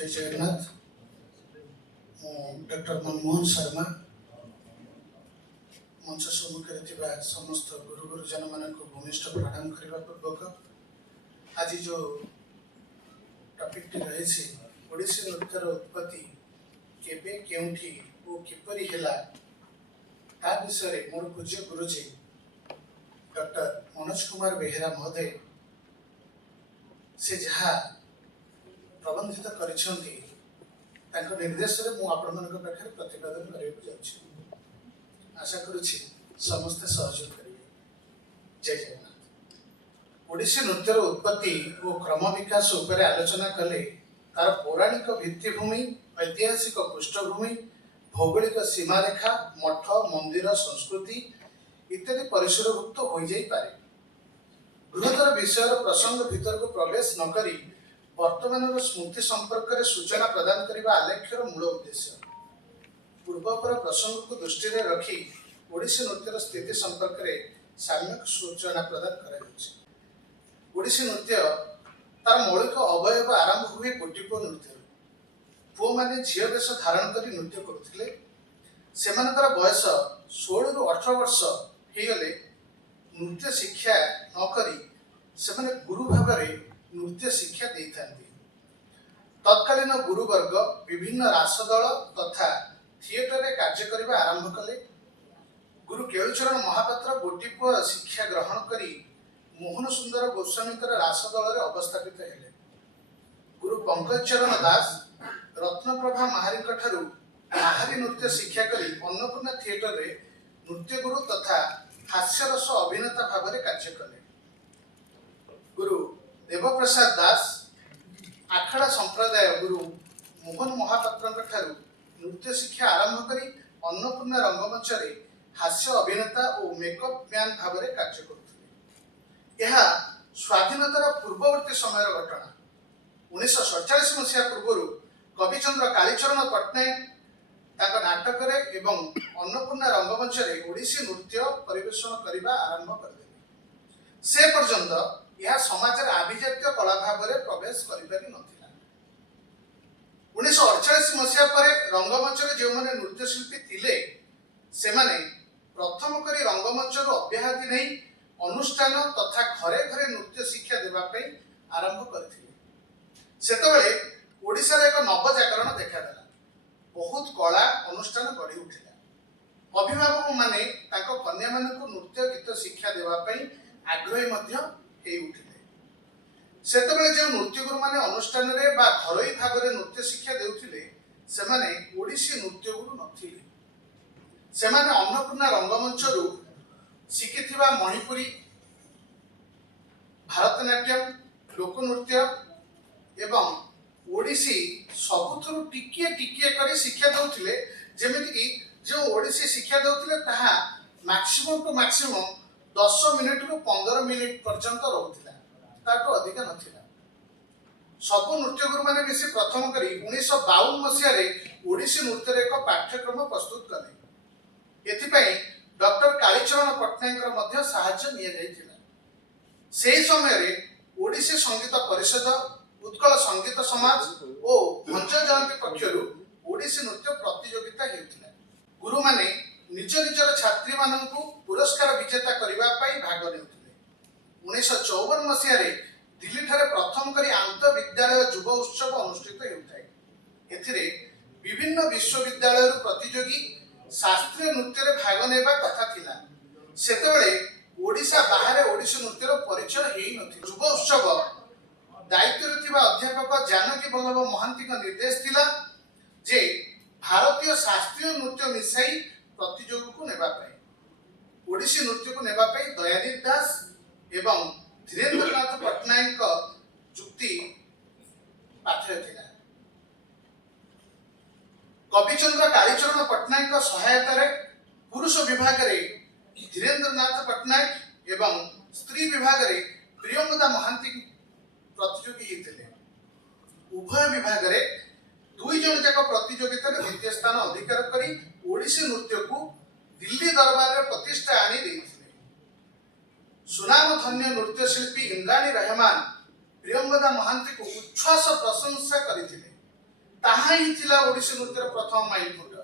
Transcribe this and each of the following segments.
जय जगन्नाथ। डॉक्टर मनमोहन शर्मा मंच सम्मुखें समस्त गुरु गुरुजन मान भूमिष्ठ प्रणाम करने पूर्वक आज जो टॉपिक रही ओडिसी नृत्यर उत्पत्ति केबे केउठी ओ किपरि हैला ता विषय मोर पूज्य गुरुजी डॉक्टर मनोज कुमार बेहेरा महोदय से जहाँ प्रबंधित करिसेंती तांको निर्देश रे मु आपण मानक पाखरे प्रतिपादन करबा जाउछि। आशा करुछि समस्त सहयोग करिवे। जय जगन्नाथ। ओडिसी नृत्यर उत्पत्ति और क्रम विकास उपरे आलोचना कले तार पौराणिक भित्तिभूमि, ऐतिहासिक पृष्ठभूमि, भौगोलिक सीमारेखा, मठ मंदिर संस्कृति इत्यादि परिसरभुक्त हो जाई पारे। बृहत्तर विषय प्रसंग भीतर को प्रवेश न करी वर्तमान स्मृति संपर्क में सूचना प्रदान करने आलेख्यर मूल उद्देश्य पूर्वपर प्रसंग को दृष्टि रखी ओडिसी नृत्यर स्थिति संपर्क में सम्यक सूचना प्रदान कर। ओडिसी नृत्य तार मौलिक अवयव आरंभ हुए गोटीपुओ नृत्य। पुओ माने झील वेश धारण कर नृत्य करुले। सेमानकर बयस 16 रु 18 वर्ष होगले नृत्य शिक्षा न करी सेमाने गुरु भाव में नृत्य शिक्षा देता। तत्कालीन गुरुवर्ग विभिन्न रास दल तथा थिएटर रे कार्य करने आरंभ कले। गुरु केळुचरण महापात्र गोटीपुओ शिक्षा ग्रहण करी मोहन सुंदर गोस्वामी रास दल रे अवस्थापित हेले। गुरु पंकज चरण दास रत्नप्रभा महारी ठारू महारी नृत्य शिक्षा करी अन्नपूर्णा थिएटर रे नृत्य गुरु तथा हास्यरस अभिनेता भाव में कार्य कले। गुरु देवप्रसाद दास आखड़ा संप्रदाय गुरु मोहन महापात्र ठारू नृत्य शिक्षा आरंभ करी अन्नपूर्णा रंगमंच रे हास्य अभिनेता और मेकअप मैन भाव में कार्य करुଥିଲେ। यह स्वाधीनतार पूर्ववर्ती समय घटना। 1947 मसीहा पूर्व कविचंद्र कालीचरण पट्टनायक तांको नाटक रे एवं अन्नपूर्णा रंगमंच रे ओडिसी नृत्य परिवेषण करने आरंभ करदेले। से पर्यंत यह समाज आभिजात्य कला भाव में प्रवेश कर 1948 मसीहा पर रंगमंच रे जो माने नृत्य शिल्पी थिले से माने प्रथम करी रंगमंच रो अब्याहति नहीं अनुष्ठान तथा घरे घरे नृत्य शिक्षा देवा पई आरंभ करथिले। सेतबेले ओडिसा रे एक नव जागरण देखादेला। बहुत कला अनुष्ठान गढ़ी उठिला। अभिभावक माने ताको कन्या मानकु नृत्य गीत शिक्षा देवा पई आग्रही मध्य हे उठिले। सेतबेले जो नृत्य गुरु माने अनुष्ठान रे बा घरोई भाव रे नृत्य शिक्षा देउथिले से माने ओडिसी नृत्य गुरु नथिले। से माने अन्नपूर्णा रंगमंच रु शिखिथिबा मणिपुरी, भारतनाट्यम, लोकनृत्य एवं ओडिसी सबुथुरु टिकिए टिकिए करी शिक्षा देउथिले। जेमिति कि जो ओडिसी शिक्षा देउथिले ताहा मैक्सिमम टू मैक्सिमम 10 मिनिट रु 15 मिनिट पर्यंत रहउथिला, ताटो अधिक नथिला। सब नृत्य गुरु माने बेसी प्रथम करी 1952 मसीहा रे ओडिसी नृत्य रे एक पाठ्यक्रम प्रस्तुत कले। एथिपई डॉक्टर कालीचरण पट्टनायक मध्य सहायता निया जायतिला। सेही समय रे ओडिसी संगीत परिषद, उत्कल संगीत समाज और भंज जयंती पक्षरु ओडिसी नृत्य प्रतियोगिता हेउथिला। गुरु माने निज निजर छात्री माननकु पुरस्कार विजेता करिबा पई भाग नेउथिले। 1954 मसीहा रे दिल्ली ठारे प्रथम करी आंत विद्यालय युव उत्सव अनुष्ठित हेउथाय। एथिरे विभिन्न विश्वविद्यालय रु प्रतियोगी शास्त्रीय नृत्य रे भाग नेबा कथा थिला। सेतेबेले ओडिसा बाहरे ओडिसी नृत्यर परिचय हेई नथि। युव उत्सव दायित्व थिबा अध्यापक जानकी वल्लभ महांती का निर्देश थिला जे भारतीय शास्त्रीय नृत्य मिसाई प्रतियोगी को नेबा पई ओडिसी नृत्य को नेबा पई दयानिधि दास एवं धीरेन्द्रनाथ पट्टनायक का जुक्ति पाथ्य थिला। कविचंद्र कालीचरण पट्टनायक का सहायता रे पुरुष विभाग रे धीरेन्द्रनाथ पट्टनायक एवं स्त्री विभाग रे प्रियंवदा महांती प्रतियोगी हेतिले। उभय विभाग रे दुई जन जाक प्रतियोगिता रे द्वितीय स्थान अधिकार करी ओडिसी नृत्य को दिल्ली दरबार रे प्रतिष्ठा आनी देथिले। सुनाम धन्य नृत्य शिल्पी इंद्राणी रहमान प्रियंवदा महांती को उच्छ्वास प्रशंसा करथिले। ताहा ही थिला ओडिसी नृत्यर प्रथम माइलखुंट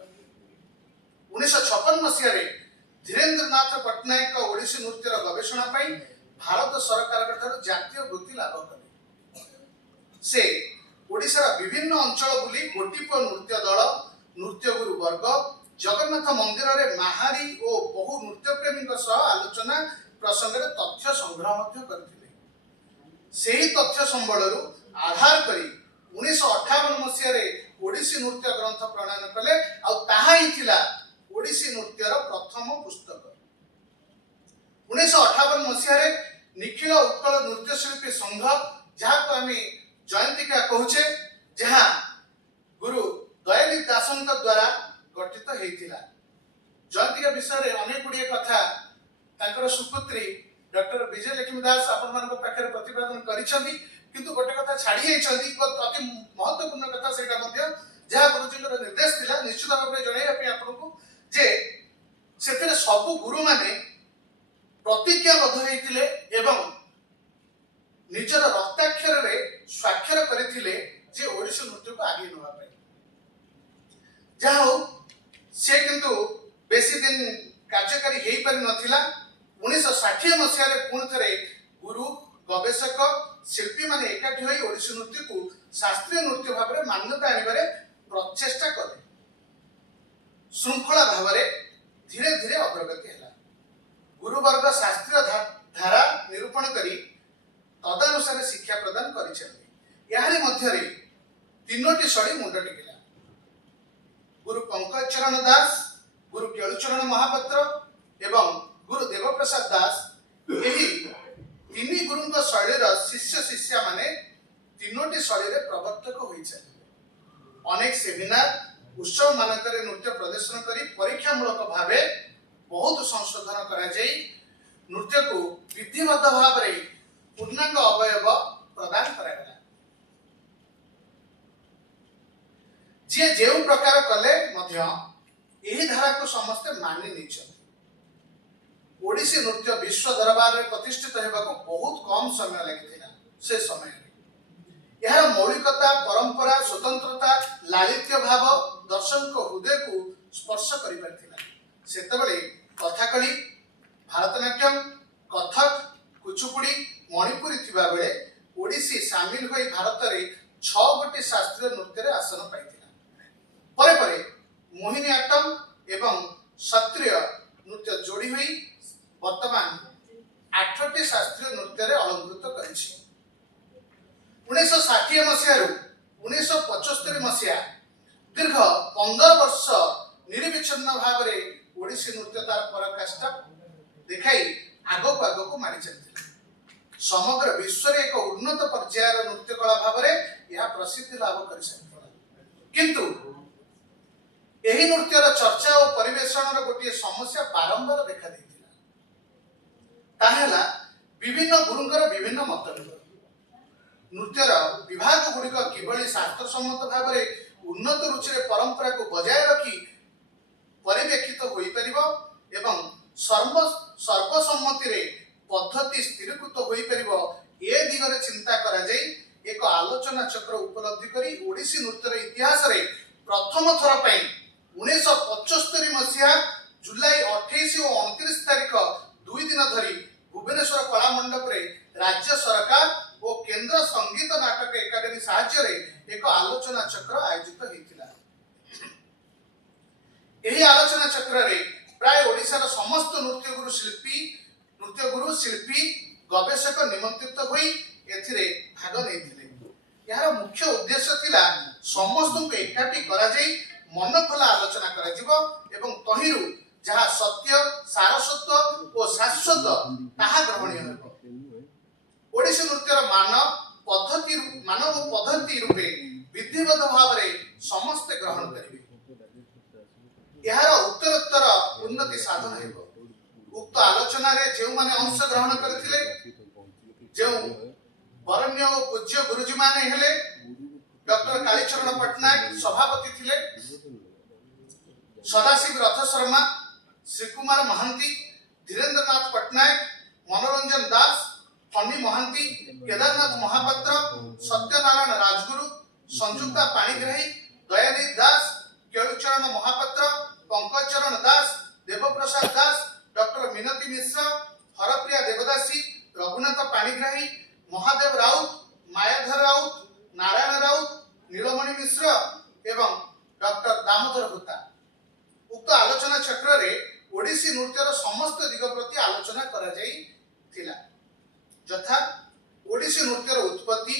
1956 मसीह धीरेन्द्रनाथ पट्टनायक ओडिसी नृत्यर गवेषणा भारत सरकार जातीय वृत्ति लाभ कले से ओडिशार विभिन्न अंचल बुली गोटीप नृत्य दल नृत्य गुरु वर्ग जगन्नाथ मंदिर में महारी और बहु नृत्य प्रेमी आलोचना प्रसंग में तथ्य संग्रह करथिले सेही तथ्य संबल आधार करी 1958 मसीह ओडिसी नृत्य ग्रंथ प्रणयन कले ओडिसी नृत्यर प्रथम पुस्तक 1958 मसीह निखिल उत्कल नृत्यशिल्पी संघ जहाँ को आम जयंतिका कहूचे जहाँ गुरु दयाली दासंक द्वारा गठित होता जयंतिका विषय अनेक गुड़िए कथा तांकर सुपुत्री डॉक्टर विजय लक्ष्मी दास आपण पाखे प्रतिपादन करिसेंती किंतु गोटे कथा छाड़ी अति महत्वपूर्ण कथा सेटा मध्य जहाँ गुरुजी निर्देश थिला निश्चित भाव में जनइबा आपको जे सेते सब गुरु माने प्रतिज्ञाबद्ध होइतिले एवं निजर रक्ताक्षर रे स्वाक्षर करथिले जे ओडिसी नृत्य को आगे नवा पाए जहाँ हो से किंतु बेसी दिन कार्यकारी हेई पारि नथिला 1960 मसीह रे पुणी थरे गुरु गवेषक शिल्पी माने एकाठी होई ओडिसी नृत्य को शास्त्रीय नृत्य भाव में मान्यता आनिबारे प्रचेष्टा कले श्रृंखला भाव में धीरे धीरे अग्रगति है गुरुवर्ग शास्त्रीय धारा निरूपण करी तदनुसार शिक्षा प्रदान कर तीनोटी शड़ी मुंड टेकिला गुरु पंकज चरण दास गुरु केलुचरण महापात्र एवं गुरु देवप्रसाद दास यही तीन गुरु शैलीर शिष्य शिष्या माने तीनोटी शैली प्रवर्तक होइछे अनेक सेमिनार उत्सव मानक नृत्य प्रदर्शन करी परीक्षामूलक भावे बहुत संशोधन करा जाई नृत्य को विधिबद्ध भाव में पूर्णांग अवयव प्रदान करागला जे जेउ प्रकार कले मध्य एही धारा को समस्त मानि निछन ओडिसी नृत्य विश्व दरबार में प्रतिष्ठित होगा बहुत कम समय लगी से समय यार मौलिकता परंपरा स्वतंत्रता लालित्य भाव दर्शक हृदय को स्पर्श कर कथाकली भारतनाट्यम कथक कुचुपुड़ी मणिपुरी थिबा बेले ओडिसी सामिल होई भारत रे 6 गोटी शास्त्रीय नृत्य रे आसन पाइथिला परे परे मोहिनीअट्टम एवं शास्त्रीय नृत्य जोड़ी हुई वर्तमान 8टी शास्त्रीय नृत्य रे अलंकृत करिछि 1960 मसीह 1975 मसीहा दीर्घ 15 वर्ष निरविच्छिन्न भाव में ओडिसी नृत्य तार पराकाष्ठा देखाई आगो को मारी चलते समग्र विश्व रे एक उन्नत पर्यायर नृत्य कला भाव में यह प्रसिद्धि लाभ कर किंतु एही नृत्यर चर्चा और परिवेषण गोटे समस्या बारंबार देखा देइतिला ताहेला विभिन्न गुरुंकर विभिन्न मतभेद नृत्यर विभाग गुड़िक किभली शास्त्रसम्मत भाव में उन्नत रुचि परंपरा को बजाय रखी परिवेक्षित होई परिबो एवं सर्वसम्मति रे पद्धति स्थिरीकृत होई परिबो ए दिगरे चिंता करा जाई एक आलोचना चक्र उपलब्धि करी ओडिसी नृत्यर इतिहास रे प्रथम थर पई 1975 मसीहा जुलाई 28 और 29 तारिख 2 दिन धरी भुवनेश्वर कला मंडप रे राज्य सरकार और केंद्र संगीत नाटक एकाडेमी साहाय्य रे एक आलोचना चक्र आयोजित होइतिला एही आलोचना चक्र रे प्राय ओडिसा समस्त नृत्य गुरु शिल्पी गवेषक निमंत्रित होई एथिरे भाग नेथिले यार मुख्य उद्देश्य थिला समस्त को एकाठी करा जाई मन खोला आलोचना करा जिवो एवं तहिरु जहा सत्य सारस्वत और शाश्वत ताहा ग्रहणीय हेबो ओडिसी नृत्यर मानव पद्धति रूपे विधिबद्ध भाव में समस्त ग्रहण करेंगे यार उत्तरोत्तर उन्नति साधन हेबो उक्त आलोचना रे जेउ माने अंश ग्रहण करथिले जेउ वरण्य और पूज्य गुरुजी माने हेले डॉक्टर कालीचरण पट्टनायक सभापति थिले सदाशिव रथ शर्मा श्रीकुमार महांती धीरेन्द्रनाथ पट्टनायक मनोरंजन दास फनी महांती केदारनाथ महापात्र सत्यनारायण राजगुरु संयुक्ता पाणिग्राही दयानिधि दास, केलुचरण महापात्र, पंकज चरण दास, देवप्रसाद दास, डॉक्टर मिनती मिश्र, हरप्रिया देवदासी, रघुनाथ पाणिग्राही, महादेव राउत, मायाधर राउत, नारायण राउत, नीलमणि मिश्र एवं डॉक्टर दामोदर भूता। उक्त आलोचना चक्र रे ओडिसी नृत्यर समस्त दिग प्रति आलोचना करा जाई थिला, यथा ओडिसी नृत्यर उत्पत्ति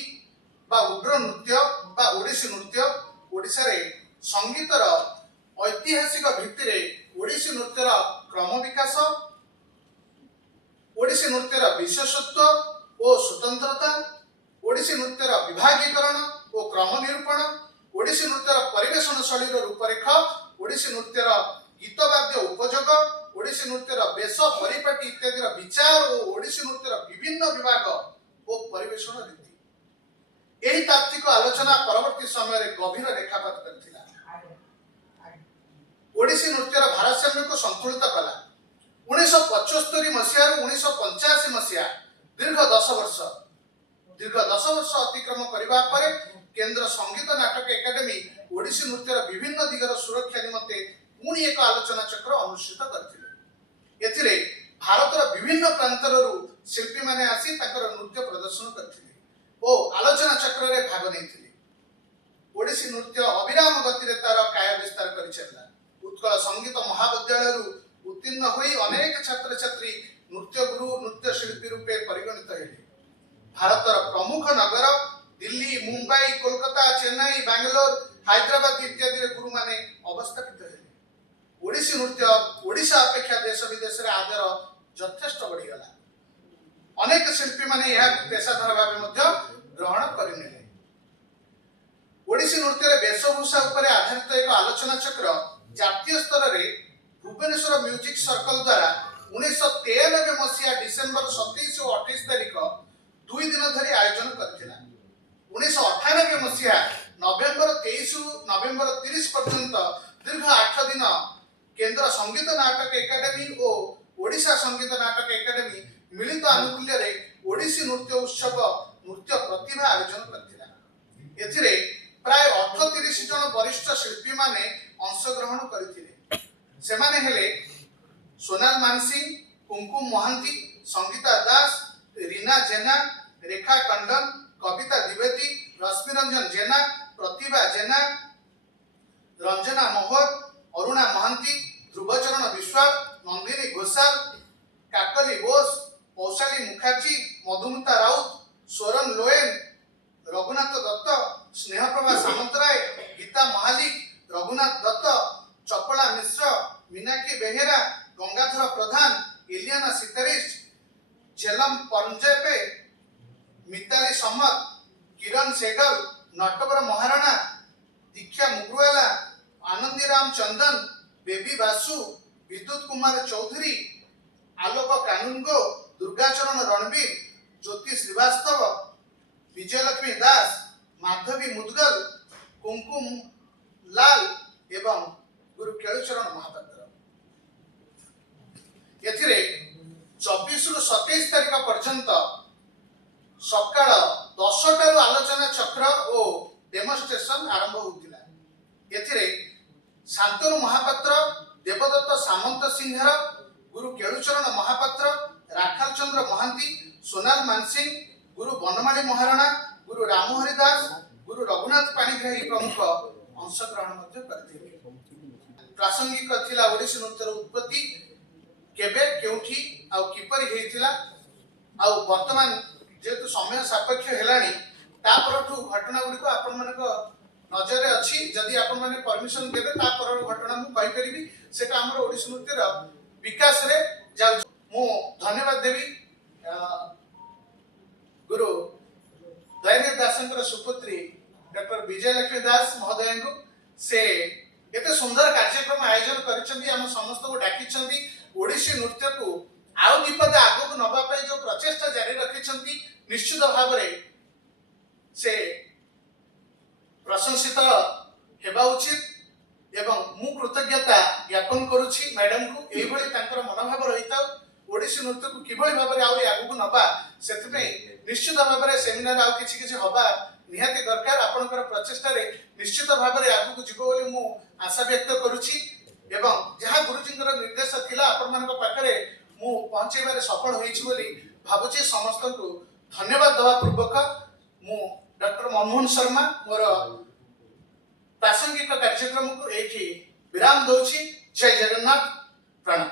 बा उग्र नृत्य बा ओडिसी नृत्य, ओडिसा रे संगीतर ऐतिहासिक भित्ति रे ओडिसी नृत्यर क्रम विकास, ओडिसी नृत्यर विशेषत्व और स्वतंत्रता, ओडिसी नृत्यर विभागीकरण और क्रम निरूपण, ओडिसी नृत्यर परिवेशन शैली रूपरेख, ओडिसी नृत्यर गीत वाद्य उपयोग, ओडिसी नृत्यर बेश परिपाटी इत्यादि विचार और ओडिसी नृत्यर विभिन्न विभाग और परिवेशन रीति, यही तात्विक आलोचना परवर्ती समय रे गभीर रेखापात करथिला। ओडिसी नृत्यर भारसाम्य को संतुलित कला। 1975 मसीहा 1985 मसीहा दीर्घ 10 वर्ष अतिक्रम करबा परे केंद्र संगीत नाटक एकेडमी ओडिसी नृत्यर विभिन्न दिगर सुरक्षा निमंते पुणी एक आलोचना चक्र अनुष्ठित करथिले। एथिरे भारतर विभिन्न प्रांतरु शिल्पी माने आसी ताकर नृत्य प्रदर्शन करथिले ओ आलोचना चक्र रे भाग नैथिले। ओडिसी नृत्य अविराम गति रे तार काय विस्तार करि चलला। उत्कल संगीत महाविद्यालय उत्तीर्ण होई अनेक छात्र छात्री नृत्य गुरु नृत्य शिल्पी रूपे परिगणित हेले। भारतर प्रमुख नगर दिल्ली, मुंबई, कोलकाता, चेन्नई, बेंगलोर, हैदराबाद इत्यादि रे गुरु माने अवस्थापित हेले। ओडिसी नृत्य ओडिशा अपेक्षा देश विदेश रे आदर यथेष्ट बढ़ी गला। अनेक शिल्पी माने यह पेशादार भाव मध्य ग्रहण करिनेले। ओडिसी नृत्य रे वेशभूषा उपरे आधारित एक आलोचना चक्र जातीय स्तर रे भुवनेश्वर म्यूजिक सर्कल द्वारा 1993 मसीहा डिसेंबर 27 और 28 तारिख 2 दिन धरी आयोजन करथिला। 1998 मसीहा नवेम्बर 23 नवेम्बर 30 पर्यंत दीर्घ 8 दिन केंद्र संगीत नाटक एकेडमी और ओडिशा संगीत नाटक एकेडमी मिलित आनुकूल्य रे ओडिसी नृत्य उत्सव नृत्य प्रतिभा आयोजन करथिला। एथिरे प्राय 38 जन वरिष्ठ शिल्पी माने अंशग्रहण करथिले। सेमाने हेले सोनाल मानसिंह, कुमकुम महांती, संगीता दास, रीना जेना, रेखा टंडन, कविता द्विवेदी, रश्मि रंजन जेना, प्रतिभा जेना, रंजना मोहर, अरुणा महांती, ध्रुवचरण विश्वाल, नंदिनी घोषाल, काकली बोस, कौशाली मुखर्जी, मधुमिता राउत, सोरन लोएन, रघुनाथ दत्त, स्नेहप्रभा सामंतराय, गीता महालिक, रघुनाथ दत्त, चपला मिश्र, मीनाक्षी बेहेरा, गंगाधर प्रधान, इलियाना सितारिस्ट, झेलम पंजेपे, मिताली सम्मत, किरण सेगल, नटवर महाराणा, दीक्षा मुगरुवाला, आनंदीराम चंदन, बेबी बासु, विद्युत कुमार चौधरी, आलोक कानुनगो, दुर्गाचरण रणवीर, ज्योति श्रीवास्तव, विजयलक्ष्मी दास, माधवी मुदगल, कुमकुम लाल एवं गुरु केलुचरण महापात्र। एथिरे 24 रु 27 तारिख पर्यंत सकाळ 10 टारु आलोचना चक्र और डेमोन्स्ट्रेशन आरंभ होतिला। एथिरे शांतनु महापात्र, देवदत्त सामंत सिंहर, गुरु केलुचरण महापात्र, राखाल चंद्र महांती, सोनाल मानसिंह, गुरु बनमाली महाराणा, गुरु रामहरि दास, गुरु रघुनाथ पाणिग्राही प्रमुख अंशग्रहण मध्य करथिले। प्रासंगिक थिला ओडिसी नृत्यर उत्पत्ति केबे केउठी आ किपरि हेतिला आ वर्तमान जेतु समय सापेक्ष हेलानी ता परठु घटना गुडी को आपन मानक नजर रे अछि। जदि आपन माने परमिशन देबे ता पर घटना मु कहि परिबी सेटा हमर ओडिसी नृत्यर विकास रे जाउ। मु धन्यवाद देबी गुरु दयानिधि दासंकर सुपुत्री डॉक्टर विजयलक्ष्मी दास महोदय को से एते सुंदर कार्यक्रम आयोजन करिसेंती। हम समस्त को डाकिसेंती ओडिसी नृत्य को आउ विपद आगो को नबा पई जो प्रचेष्टा जारी रखिसेंती निश्चित भाव रे से प्रशंसित हेबा उचित एवं मु कृतज्ञता ज्ञापन करूछि मैडम को। एई भली तांकर मनोभाव रहिता ओडिसी नृत्य को किभली भाव रे आउ आगो को नबा सेति पे निश्चित भाव रे सेमिनार आउ किछि किछि होबा निहाती दरकार आपणकर प्रचेष्टा रे निश्चित भाव में आगू जीव बोली मु आशा व्यक्त करुछि एवं जहाँ गुरुजी निर्देश थिला आपण मानक पाखरे मु पहुंचेबारे सफल होइछि बोली भाबुछि समस्त को धन्यवाद देवा पूर्वक मु डॉक्टर मनमोहन शर्मा मोर प्रासंगिक कार्यक्रम को एठी विराम दउछि जय जगन्नाथ प्रणाम।